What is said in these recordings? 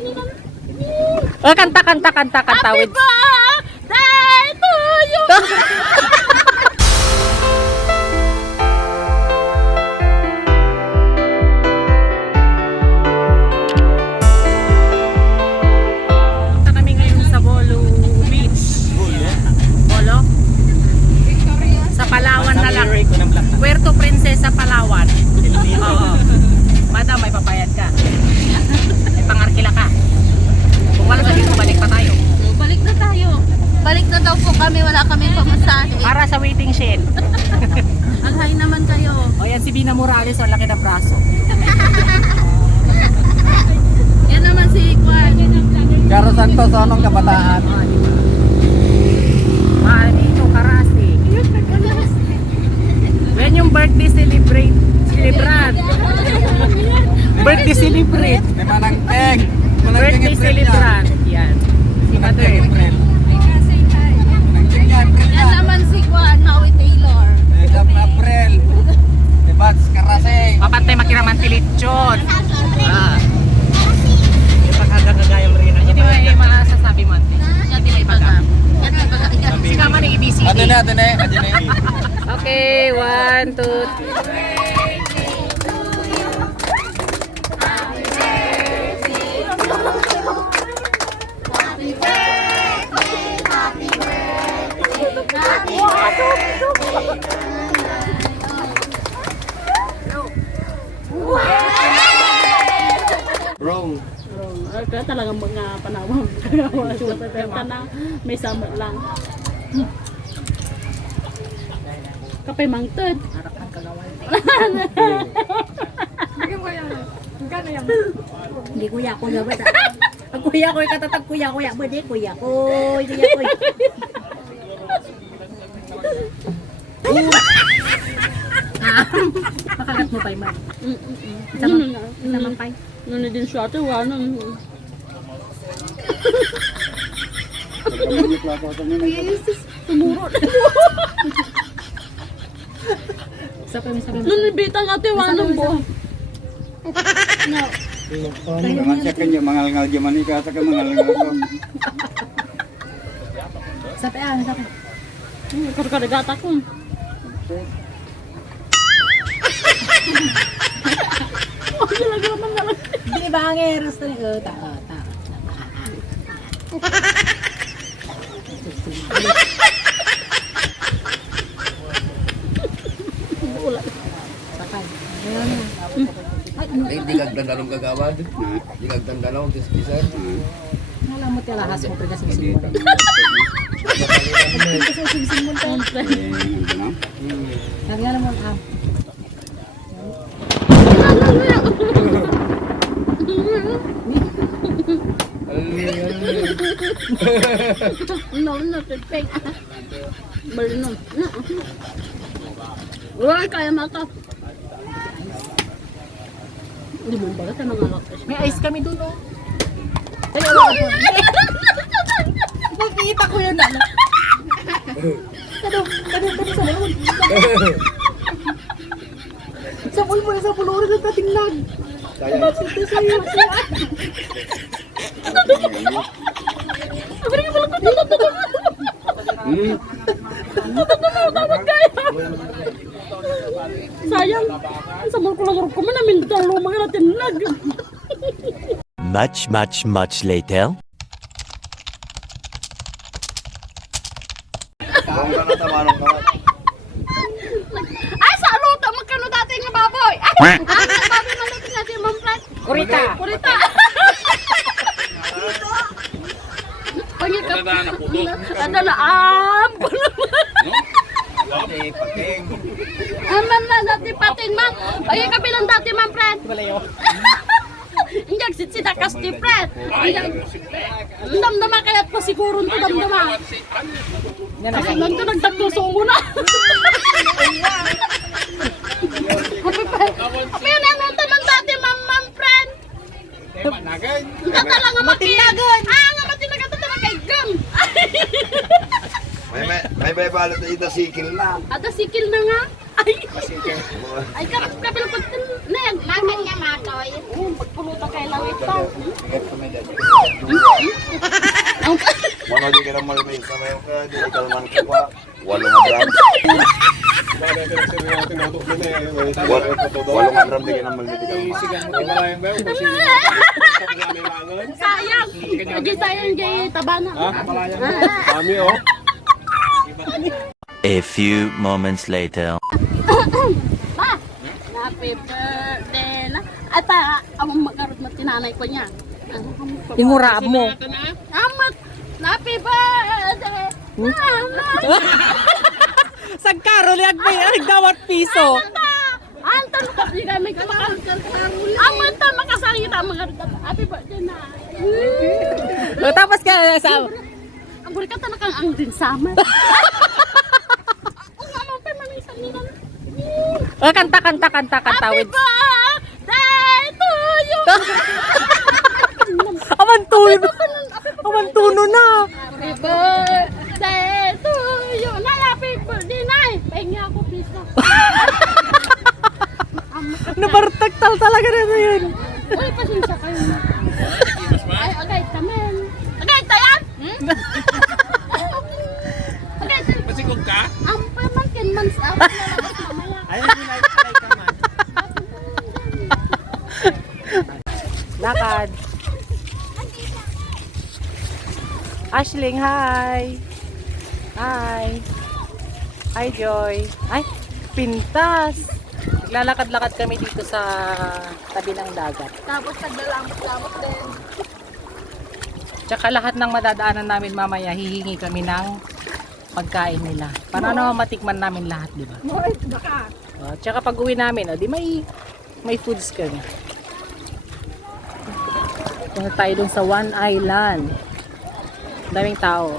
Oh, kanta. Happy birthday to you! Punta kami ngayon sa Bolo Beach. Bolo? Sa Palawan na lang. Puerto Princesa, Palawan. Oo. Madam, may papayad ka. May pangarkila ka. Kung wala sa dito, balik pa tayo. Balik na tayo. Balik na daw po kami, wala kami pamasahe. Para sa waiting shed. Ang high naman kayo. O yan si Bina Morales, ang laki ng braso. Yan naman si Kwan. Caro Santos, anong kabataan? Dito, Karasi. Yan yung birthday celebrant. Birthday celebrant. May manang peg. Birthday celebrant. Yan. Si Mother. Yan naman si Kwan, Maui Taylor. April. Debats Karase. Papantay makiraman tilitsyon. Yung pagkagagayang rin. Yan yung mga sasabi mo. Yan din ay baga. Yan ay baga. Sika man yung ABCD. Ato na. Okay, 1, 2, 3. Wrong. Kaya talagang mga panawang kagawa sa pepeta na may sama lang. Kapay mangtod. Hindi kuya ba? Ang kuya ko katatag kuya ba di kuya ko. Makagat mo pa yung man. Naman pa. Nuna din siya ito, wala. Tumuro. Sabi mo. Nunibita nga ito, wala po. Jangan siya kanya mangal-ngal jaman ni kata ka mangal-ngal ko. Sabi. Karkaragata ko. Di ba ang eros na rin? Ta. Sakay. Ay, di kagdandalang kagawad. Di kagdandalang tis-tisan. Nalamot ka lahas mo kasi simula. Kasi sing mo tayo. Kaya naman No, perfect. Marunong. Wala kaya mata. Hindi mo ba ito mga lakas? May ice kami dun, oh. Nakikita ko yun ano. Kadong sa balon. Sa bulbul sa pulurin ng katingnan. Bakit ito sa'yo? Sayang. Sa bulkulang ko man namin talo mga natin nag. Much later. Kung ka natamanong ka. Ay, sa luto, magkano dati nga baboy? Ay, baboy man natin natin, Ma'am Fred. Kurita. Pangit ka. Ada na, Pating. Aman na, dati pating, Ma'am. Pangit ka bilang dati, Ma'am Fred. Balayo. Injag sitsita kasti, Fred. Damdama kaya't pa siguro ito, damdama. Yan Kasi ang nandito nagtagluso mo na. Apa yun ang taman dati, Ma'am Fred? Tata lang nga matinagan. Nga matinagan, tata lang kay Gam. May balot na ito sikil lang. Ada sikil na nga. Ay, kapil pagtin. Makan niya matoy. Pagpulutan kay lawit pa. Ingat kami dati. Wala di ka naman may sa mayo ka, di ka naman kuha. Wala nga gram. Wala nga gram di ka naman Sayang. Lagi sayang kay tabana. Kami oh. A few moments later. Pa. Happy birthday na. At ang magarot na tinanay ko niya. Ingurab mo. Amat. Happy birthday. Sagkaro liag pa yan, gawat piso. Antan ko di kami kakaruli. Amat ta makasangit ang mga happy birthday na. Tapos ka sa... Ang buli ka tanakang ang din sama. Ang ano pa manisan nila. Kanta. Happy Wits. birthday to you. Aman tuno na. Happy birthday to you. Nay, happy birthday, Nay. Pahingi ako piso. Nabartagtal talaga na yun. Uy, pasensya kayo. Ay, agay, taman. Agay, tayan? Agay, tayan. Masikog ka? Ang pamangkin man sa ako lalabas mamaya. Ayun, like ka man. Lakad. Ashling, hi. Hi. Hi, Joy. Ay, pintas. Naglalakad-lakad kami dito sa tabi ng dagat. Tapos naglalamot-lamot din. Tsaka lahat ng madadaanan namin mamaya, hihingi kami ng pagkain nila. Para naman matikman namin lahat, di ba? Moy, baka. Tsaka pag uwi namin, di may foods kami. Punta tayo dun sa One Island. Daming tao.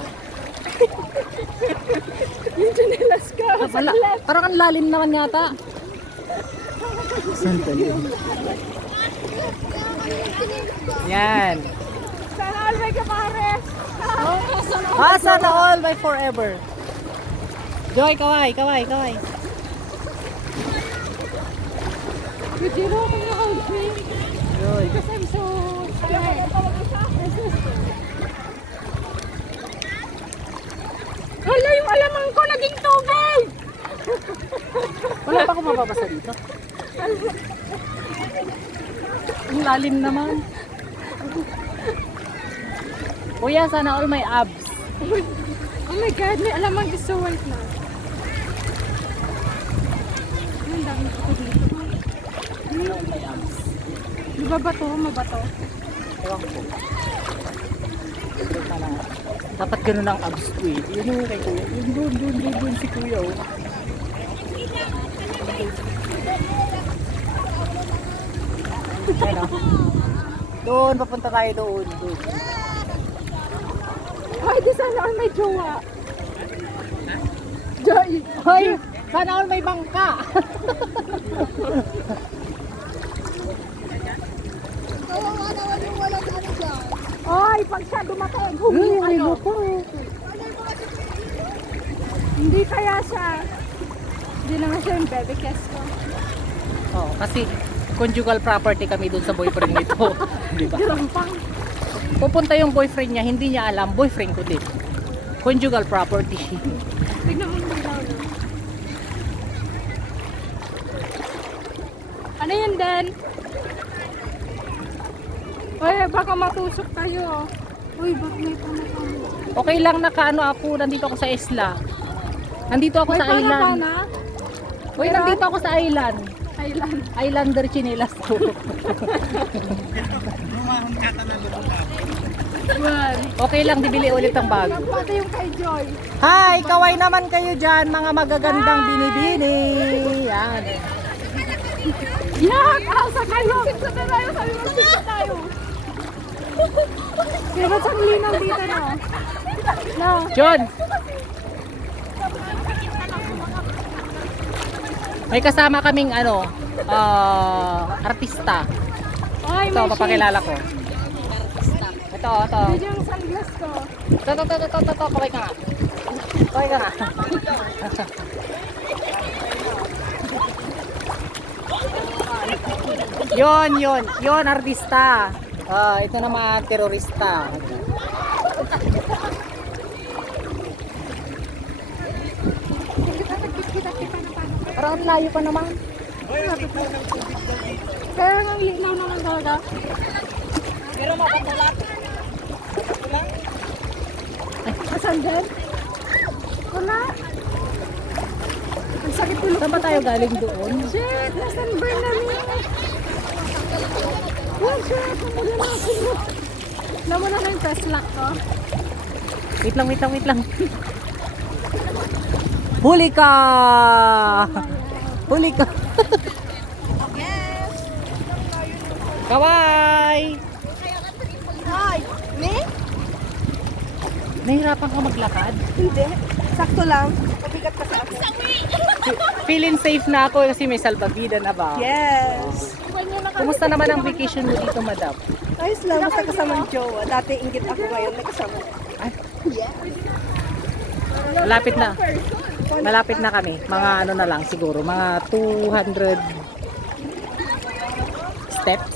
Yung chinelas ka. Wala. Parang ang lalim naman yata. Sandali. Yan. Sana all may kapares. Sana all by forever. Joy, kaway. You did all the whole thing. Joy. Because I'm so tired. Hala, yung alamang ko naging tubig! Wala pa akong mababasa dito. Ang lalim naman. Kuya, sana all my abs. Oh my God, may alamang is so white na. Ang dami ko dito. Di ba bato? Mabato? Ewan ko. Dapat ganun ang abs ko eh. Yun yung kay kuya. Yun si kuya oh. Ano? Doon, papunta tayo doon. Ay, di sana all may jowa. Joy! Hoy, sana all may bangka. Ay, pag siya dumating, huli ano. Hindi kaya siya. Hindi naman siya yung baby kiss ko. Oo, kasi conjugal property kami doon sa boyfriend nito. Di ba? Dirampang. Pupunta yung boyfriend niya, hindi niya alam, boyfriend ko din. Conjugal property. Tignan mo yung ilaw na. Ano yun, Dan? Uy, baka matusok tayo. Uy, baka may pana-pana. Okay lang nakaano ako, nandito ako sa isla. Nandito ako sa island. pana-pana? Uy, nandito ako sa island. Island. Islander chinelas ko. Yan. Okay lang, bibili ulit ang bago. Pati yung kay Joy. Hi, kaway naman kayo dyan, mga magagandang binibini. Yan. Yan! Asa kayo! Siksa na tayo! Sabi mo, siksa tayo! Pero sa linaw dito, no? No. John! May kasama kaming artista. Ay, Ito, may papakilala ko. Ito. Video yung sunglass ko. Ito, kaway ka nga. Kaway ka nga. Yon, artista. Ito na mga terorista. Parang ang layo pa naman. Pero ang linaw naman talaga. Pero mapatulat. Asan dyan? Wala. Ang sakit tulog. Saan ba tayo galing doon? Shit, nasan burn namin. Oh shit, namula na ako. Namula na yung press lock ko. Wait lang. Huli ka! Kaway! Ay, me? Nahirapan ka maglakad? Hindi. Sakto lang. Mabigat ka sa akin. Feeling safe na ako kasi may salbagida na ba? Yes. Kumusta naman ang vacation mo dito, madam? Ayos lang, basta kasama ng jowa. Dati inggit ako ngayon, may kasama. Malapit na kami. Mga ano na lang siguro, mga 200 steps.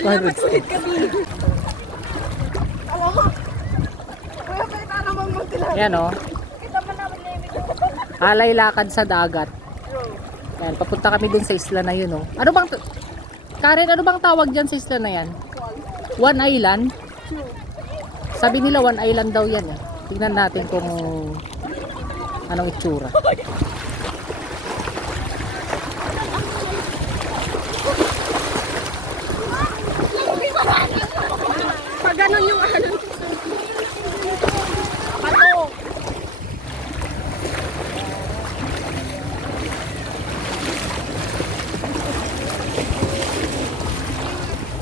200 steps. Yan o. Alay lakad sa dagat. Yan, papunta kami dun sa isla na yun o. Karen, ano bang tawag dyan sa isla na yan? One Island? Sabi nila One Island daw yan eh. Tingnan natin kung anong itsura. Pag ganun yung ano.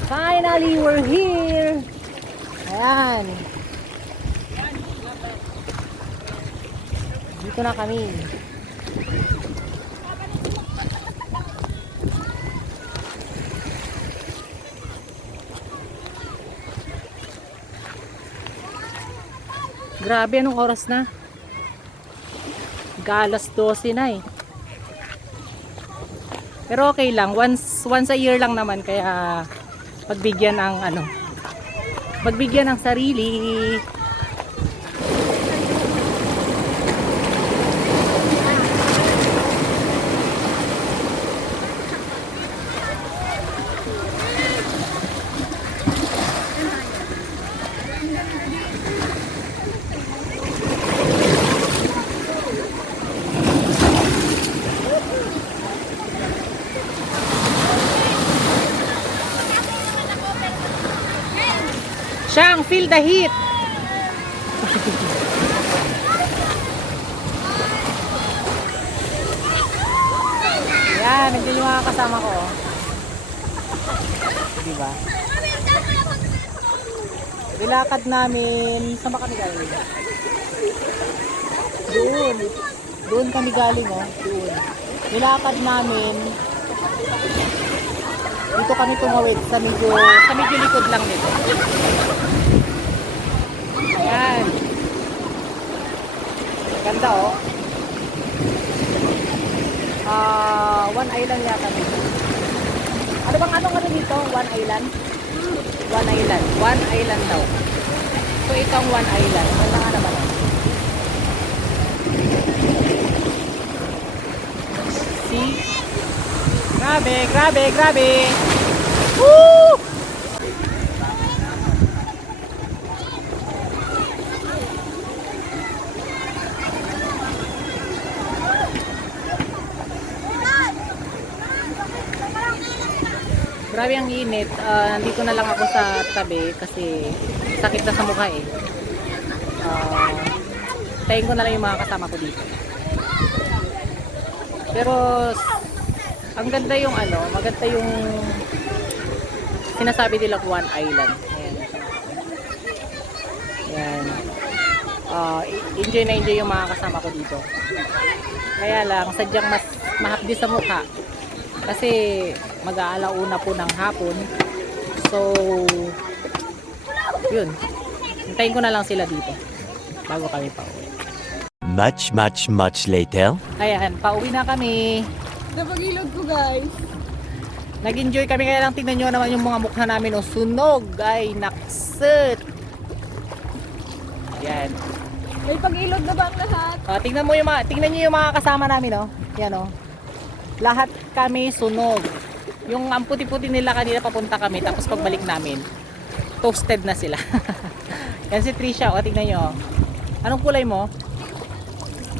Finally, we're here! Ayan. Dito na kami. Grabe, anong oras na? Galas 12 na eh. Pero okay lang, once a year lang naman, kaya pagbigyan ng sarili. Siyang, feel the heat. Yan, nandiyan yung mga kasama ko. Diba? Dilakad namin. Saan ba kami galing? Doon. Doon kami galing, oh. Doon. Dilakad namin. Dito kami tumawid sa medyo likod lang nito. Ayan. Ganda, oh. One Island yata dito. Ano bang ano dito? One Island? One Island. One Island daw. So ito ang One Island. Ganda nga naman, oh. See? Grabe. Woo! Grabe ang init. Nandito na lang ako sa tabi kasi sakit na sa mukha eh. Tayin ko na lang yung mga kasama ko dito. Pero ang ganda yung maganda yung sinasabi nilang One Island. Ayan. Enjoy na enjoy yung mga kasama ko dito. Kaya lang, sadyang mas mahapdi sa mukha. Kasi mag-aalauna po ng hapon. So, yun. Hintayin ko na lang sila dito bago kami pauwi. Much later. Ayan, pauwi na kami. Napag-ilog ko, guys. Nag-enjoy kami, kaya lang tingnan nyo naman yung mga mukha namin, oh, sunog, ay naksit. Yan. May pag-ilog na ba ang lahat? Tingnan nyo yung mga kasama namin, oh. Yan, oh. Lahat kami sunog. Yung ang puti-puti nila kanina papunta kami, tapos pagbalik namin, toasted na sila. Yan si Trisha, oh, tingnan nyo. Anong kulay mo?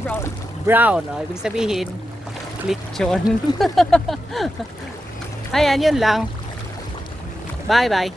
Brown. Brown, oh. Ibig sabihin, lechon. Ayan, yun lang. Bye-bye.